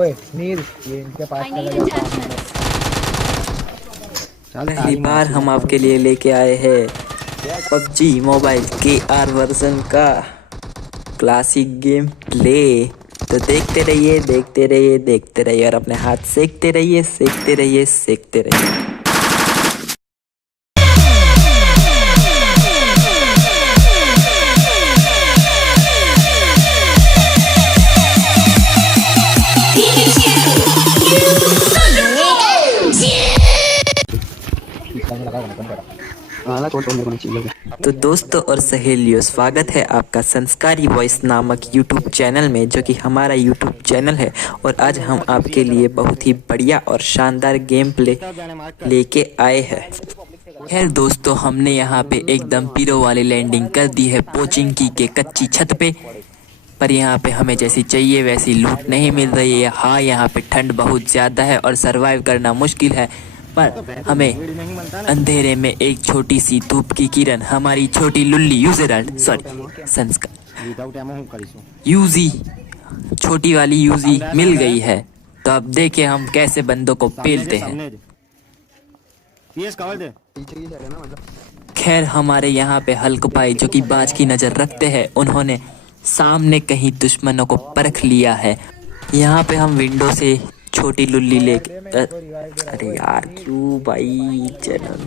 ओए नीर, ये इनके पास I चला need गया काम में। attachments. पहली बार हम आपके लिए लेके आए हैं पबजी मोबाइल के आर वर्जन का क्लासिक गेम प्ले। तो देखते रहिए देखते रहिए देखते रहिए और अपने हाथ सेकते रहिए सेकते रहिए सेकते रहिए। इसमें लगा होना बंद हाँ छोड़ छोड़ मेरे को नहीं चाहिए। तो दोस्तों और सहेलियों, स्वागत है आपका संस्कारी वॉइस नामक यूट्यूब चैनल में, जो कि हमारा यूट्यूब चैनल है। और आज हम आपके लिए बहुत ही बढ़िया और शानदार गेम प्ले लेके आए हैं। खैर दोस्तों, हमने यहाँ पे एकदम पीरो वाली लैंडिंग कर दी है पोचिंकी के कच्ची छत पे। पर यहाँ पे हमें जैसी चाहिए वैसी लूट नहीं मिल रही है। हाँ, यहाँ पे ठंड बहुत ज़्यादा है और सरवाइव करना मुश्किल है, पर हमें अंधेरे में एक छोटी सी धूप की किरण, हमारी छोटी लुल्ली यूजी, छोटी वाली यूजी मिल गई है। तो अब देखे हम कैसे बंदों को पेलते हैं। खैर हमारे यहाँ पे हल्क भाई, जो कि बाज की नज़र रखते हैं, उन्होंने सामने कहीं दुश्मनों को परख लिया है। यहाँ पे हम विंडो से छोटी लुल्ली ले अरे यार क्यों भाई चैनल।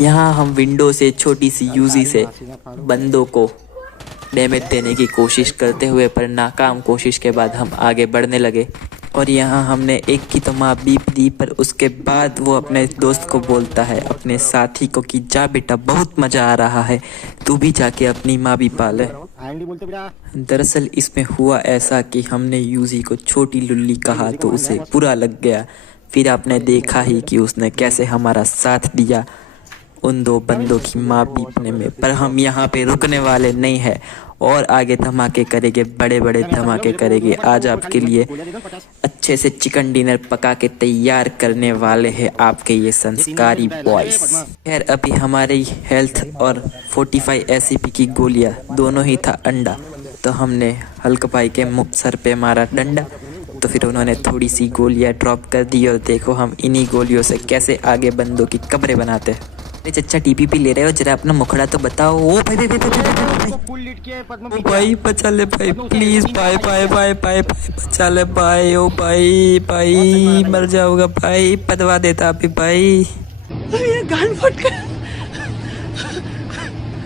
यहाँ हम विंडो से छोटी सी यूजी से बंदों को डैमेज देने की कोशिश करते हुए, पर नाकाम कोशिश के बाद हम आगे बढ़ने लगे। और यहाँ हमने एक की तो माँ बीप दी, पर उसके बाद वो अपने दोस्त को बोलता है, अपने साथी को, कि जा बेटा बहुत मज़ा आ रहा है, तू भी जाके अपनी माँ भी पाले। दरअसल इसमें हुआ ऐसा कि हमने यूजी को छोटी लुल्ली कहा तो उसे बुरा लग गया। फिर आपने देखा ही कि उसने कैसे हमारा साथ दिया उन दो बंदों की माँ बीपने में। पर हम यहाँ पे रुकने वाले नहीं हैं और आगे धमाके करेंगे, बड़े बड़े धमाके करेंगे। आज आपके लिए अच्छे से चिकन डिनर पका के तैयार करने वाले हैं आपके ये संस्कारी बॉयज। खैर अभी हमारी हेल्थ और 45 एसीपी की गोलियां दोनों ही था अंडा, तो हमने हल्क भाई के मुंह सर पे मारा डंडा। तो फिर उन्होंने थोड़ी सी गोलियां ड्रॉप कर दी और देखो हम इन्हीं गोलियों से कैसे आगे बंदों की कब्रें बनाते हैं। अरे चच्चा टीपीपी ले रहे हो, जरा अपना मुखड़ा तो बताओ। ओ भाई भाई भाई भाई भाई भाई भाई बचा ले भाई, प्लीज भाई भाई भाई भाई भाई बचा ले भाई। ओ भाई भाई मर जाओगा भाई, पदवा देता अभी भाई। गान फट गया।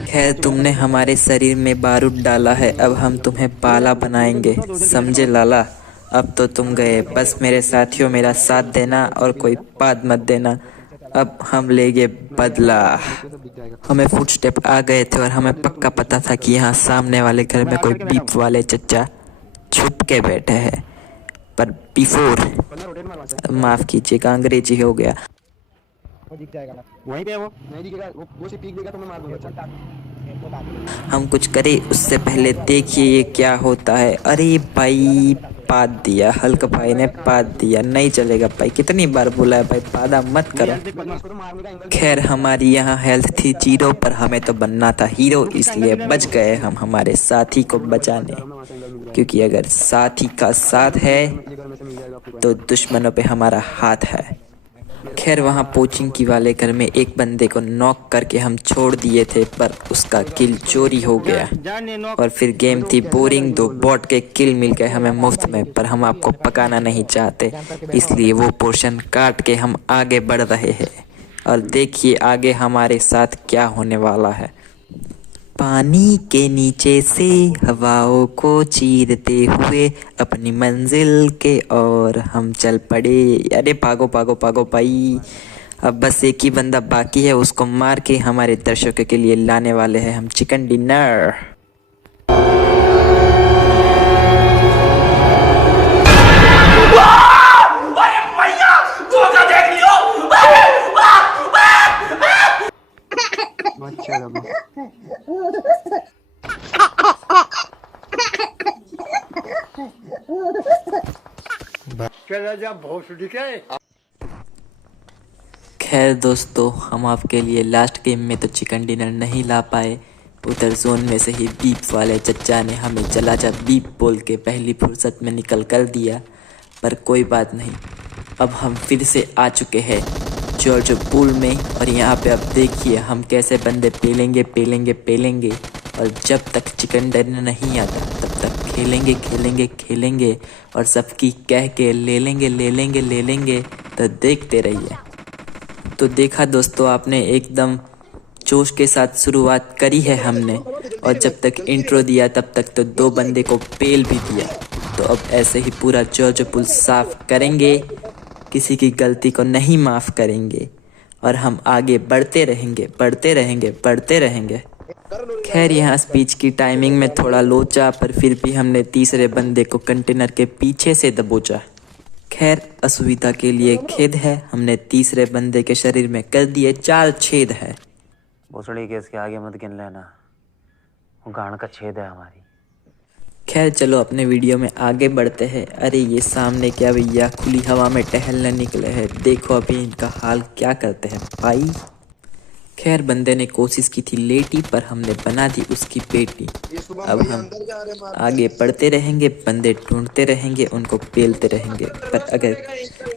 खैर तुमने हमारे शरीर में बारूद डाला है, अब हम तुम्हें पाला बनाएंगे, समझे लाला। अब तो तुम गए, बस मेरे साथियों मेरा साथ देना और कोई बात मत देना। अब हम लेंगे बदला। हमें फुटस्टेप आ गए थे और हमें पक्का पता था कि यहाँ सामने वाले घर में कोई बीप वाले चच्चा छुप के बैठे हैं। पर बिफोर, माफ कीजिएगा अंग्रेजी हो गया, वहीं पे है वो नहीं दिखेगा, वो से पीक देगा तो मैं मार दूंगा। हम कुछ करें उससे पहले देखिए ये क्या होता है। अरे भाई पाद दिया, हल्क भाई ने पाद दिया, नहीं चलेगा भाई, कितनी बार बोला है भाई पादा मत करो। खैर हमारी यहाँ हेल्थ थी 0, पर हमें तो बनना था हीरो, इसलिए बच गए हम हमारे साथी को बचाने। क्योंकि अगर साथी का साथ है तो दुश्मनों पे हमारा हाथ है। खैर वहाँ पोचिंकी वाले घर में एक बंदे को नॉक करके हम छोड़ दिए थे, पर उसका किल चोरी हो गया। और फिर गेम थी बोरिंग, 2 बॉट के किल मिल गए हमें मुफ्त में, पर हम आपको पकाना नहीं चाहते, इसलिए वो पोर्शन काट के हम आगे बढ़ रहे हैं। और देखिए आगे हमारे साथ क्या होने वाला है। पानी के नीचे से हवाओं को चीरते हुए अपनी मंजिल के ओर हम चल पड़े। अरे भागो भागो भागो भाई, अब बस एक ही बंदा बाकी है, उसको मार के हमारे दर्शकों के लिए लाने वाले हैं हम चिकन डिनर। खैर दोस्तों, हम आपके लिए लास्ट गेम में तो चिकन डिनर नहीं ला पाए। उधर जोन में से ही बीप वाले चच्चा ने हमें चला जा बीप बोल के पहली फुर्सत में निकल कर दिया। पर कोई बात नहीं, अब हम फिर से आ चुके हैं जॉर्ज पूल में। और यहाँ पे अब देखिए हम कैसे बंदे पेलेंगे पेलेंगे पेलेंगे, और जब तक चिकन डिनर नहीं आता तब तक खेलेंगे खेलेंगे खेलेंगे, और सबकी कह के ले लेंगे ले लेंगे ले लेंगे। तो देखते रहिए। तो देखा दोस्तों आपने, एकदम जोश के साथ शुरुआत करी है हमने, और जब तक इंट्रो दिया तब तक तो 2 बंदे को पेल भी दिया। तो अब ऐसे ही पूरा जॉर्ज पूल साफ करेंगे, किसी की गलती को नहीं माफ़ करेंगे, और हम आगे बढ़ते रहेंगे बढ़ते रहेंगे बढ़ते रहेंगे। खैर यहाँ स्पीच की टाइमिंग में थोड़ा लोचा, पर फिर भी हमने तीसरे बंदे को कंटेनर के पीछे से दबोचा। खैर असुविधा के लिए खेद है, हमने तीसरे बंदे के शरीर में कर दिए 4 छेद है। भोसड़ी के इसके आगे मत गिन लेना, वो गांड का छेद है हमारी। खैर चलो अपने वीडियो में आगे बढ़ते हैं। अरे ये सामने क्या भैया खुली हवा में टहलने निकले हैं, देखो अभी इनका हाल क्या करते हैं भाई। खैर बंदे ने कोशिश की थी लेटी, पर हमने बना दी उसकी बेटी। अब हम आगे बढ़ते रहेंगे, बंदे ढूंढते रहेंगे, उनको पेलते रहेंगे। पर अगर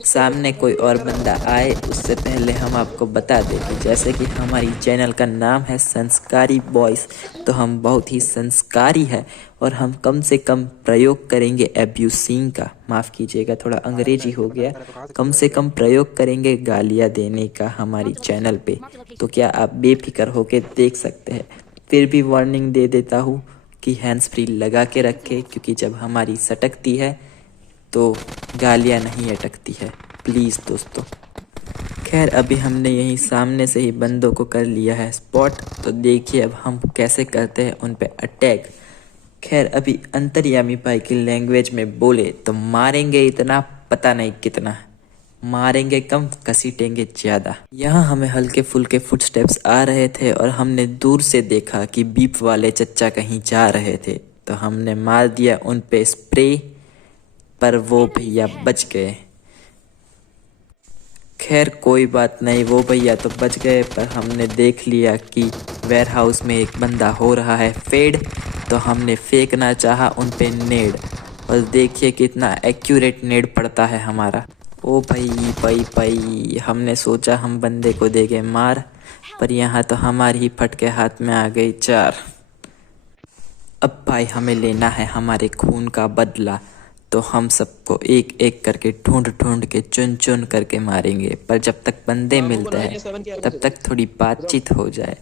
सामने कोई और बंदा आए उससे पहले हम आपको बता दें कि जैसे कि हमारी चैनल का नाम है संस्कारी बॉयज़, तो हम बहुत ही संस्कारी है, और हम कम से कम प्रयोग करेंगे एब्यूसिंग का, माफ़ कीजिएगा थोड़ा अंग्रेजी हो गया, कम से कम प्रयोग करेंगे गालियाँ देने का हमारी चैनल पे। तो क्या आप बेफिक्र होके देख सकते हैं। फिर भी वार्निंग दे देता हूँ कि हैंड्स फ्री लगा के रखें, क्योंकि जब हमारी सटकती है तो गालियाँ नहीं अटकती है, प्लीज़ दोस्तों। खैर अभी हमने यहीं सामने से ही बंदों को कर लिया है स्पॉट, तो देखिए अब हम कैसे करते हैं उन पे अटैक। खैर अभी अंतर्यामी भाई की लैंग्वेज में बोले तो मारेंगे इतना पता नहीं कितना, मारेंगे कम घसीटेंगे ज़्यादा। यहाँ हमें हल्के फुल्के फुटस्टेप्स आ रहे थे, और हमने दूर से देखा कि बीप वाले चच्चा कहीं जा रहे थे, तो हमने मार दिया उन पे स्प्रे, पर वो भैया बच गए। खैर कोई बात नहीं, वो भैया तो बच गए, पर हमने देख लिया कि वेयर हाउस में एक बंदा हो रहा है फेड, तो हमने फेंकना चाहा उन पे नेड, और देखिए कितना एक्यूरेट नेड पड़ता है हमारा। ओ भाई भाई भाई, हमने सोचा हम बंदे को देंगे मार, पर यहाँ तो हमारी ही फटके हाथ में आ गई 4। अब भाई हमें लेना है हमारे खून का बदला, तो हम सबको एक एक करके ढूंढ ढूंढ के चुन चुन करके मारेंगे। पर जब तक बंदे मिलते हैं तब तक थोड़ी बातचीत हो जाए,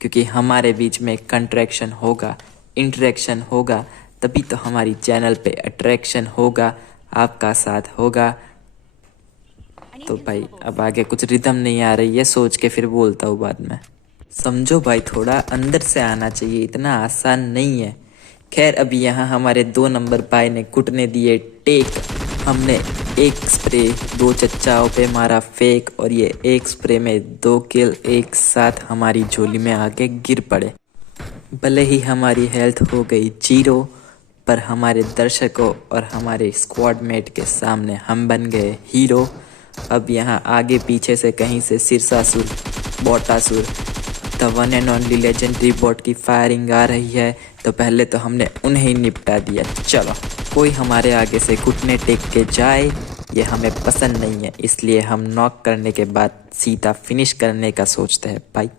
क्योंकि हमारे बीच में कंट्रैक्शन होगा, इंटरेक्शन होगा, तभी तो हमारी चैनल पे अट्रैक्शन होगा, आपका साथ होगा। तो भाई अब आगे कुछ रिदम नहीं आ रही है, सोच के फिर बोलता हूँ बाद में। समझो भाई थोड़ा अंदर से आना चाहिए, इतना आसान नहीं है। खैर अभी यहाँ हमारे 2 नंबर भाई ने कुटने दिए टेक, हमने 1 स्प्रे 2 चच्चाओं पे मारा फेक, और ये 1 स्प्रे में 2 किल एक साथ हमारी झोली में आके गिर पड़े। भले ही हमारी हेल्थ हो गई 0, पर हमारे दर्शकों और हमारे स्क्वाड मेट के सामने हम बन गए हीरो। अब यहाँ आगे पीछे से कहीं से सिरसासुर बोटासुर the one and only legendary bot की फायरिंग आ रही है, तो पहले तो हमने उन्हें ही निपटा दिया। चलो कोई हमारे आगे से घुटने टेक के जाए ये हमें पसंद नहीं है, इसलिए हम नॉक करने के बाद सीधा फिनिश करने का सोचते हैं भाई।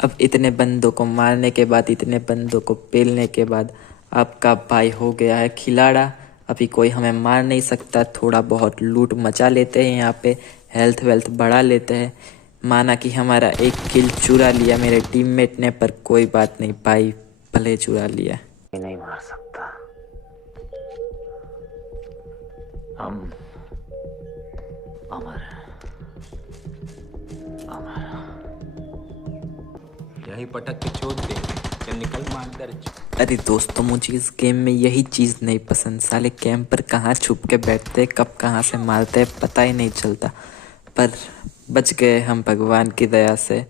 अब इतने बंदों को मारने के बाद, इतने बंदों को पेलने के बाद आपका भाई हो गया है खिलाड़ा। अभी कोई हमें मार नहीं सकता, थोड़ा बहुत लूट मचा लेते हैं यहाँ पे, हेल्थ वेल्थ बढ़ा लेते हैं। माना कि हमारा 1 किल चुरा लिया मेरे टीममेट ने, पर कोई बात नहीं भाई, भले चुरा लिया। नहीं मार सकता, हम अमर अमर यही पटक के चोट दे जब निकल मार। अरे दोस्तों मुझे इस गेम में यही चीज़ नहीं पसंद, साले कैंपर कहाँ छुप के बैठते, कब कहाँ से मारते पता ही नहीं चलता। पर बच गए हम भगवान की दया से,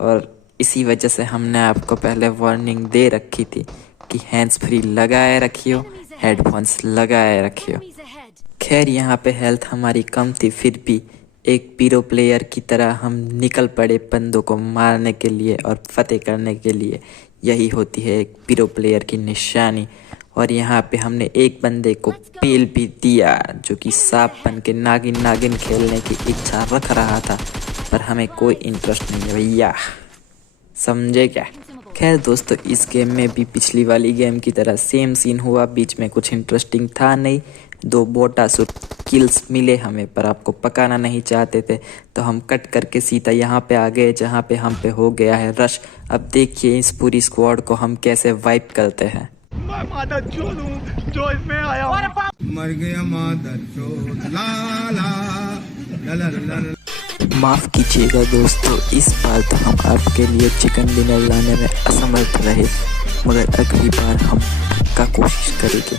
और इसी वजह से हमने आपको पहले वार्निंग दे रखी थी कि हैंड्स फ्री लगाए रखियो, हेडफोन्स लगाए रखियो। खैर यहाँ पे हेल्थ हमारी कम थी, फिर भी एक पीरो प्लेयर की तरह हम निकल पड़े बंदों को मारने के लिए और फतेह करने के लिए। यही होती है एक पीरो प्लेयर की निशानी, और यहाँ पे हमने एक बंदे को पेल भी दिया जो कि सांप बन के नागिन नागिन खेलने की इच्छा रख रहा था, पर हमें कोई इंटरेस्ट नहीं है भैया, समझे क्या। खैर दोस्तों, इस गेम में भी पिछली वाली गेम की तरह सेम सीन हुआ, बीच में कुछ इंटरेस्टिंग था नहीं। 2 बोटासुर किल्स मिले हमें, पर आपको पकाना नहीं चाहते थे, तो हम कट करके सीधा यहाँ पे आ गए जहाँ पे हम पे हो गया है रश। अब देखिए इस पूरी स्क्वाड को हम कैसे वाइप करते हैं। मर गया मादर चोद ला ला ला ला ला ला। माफ़ कीजिएगा दोस्तों, इस बार तो हम आपके लिए चिकन डिनर लाने में असमर्थ रहे, मगर अगली बार हम पक्का कोशिश करेंगे।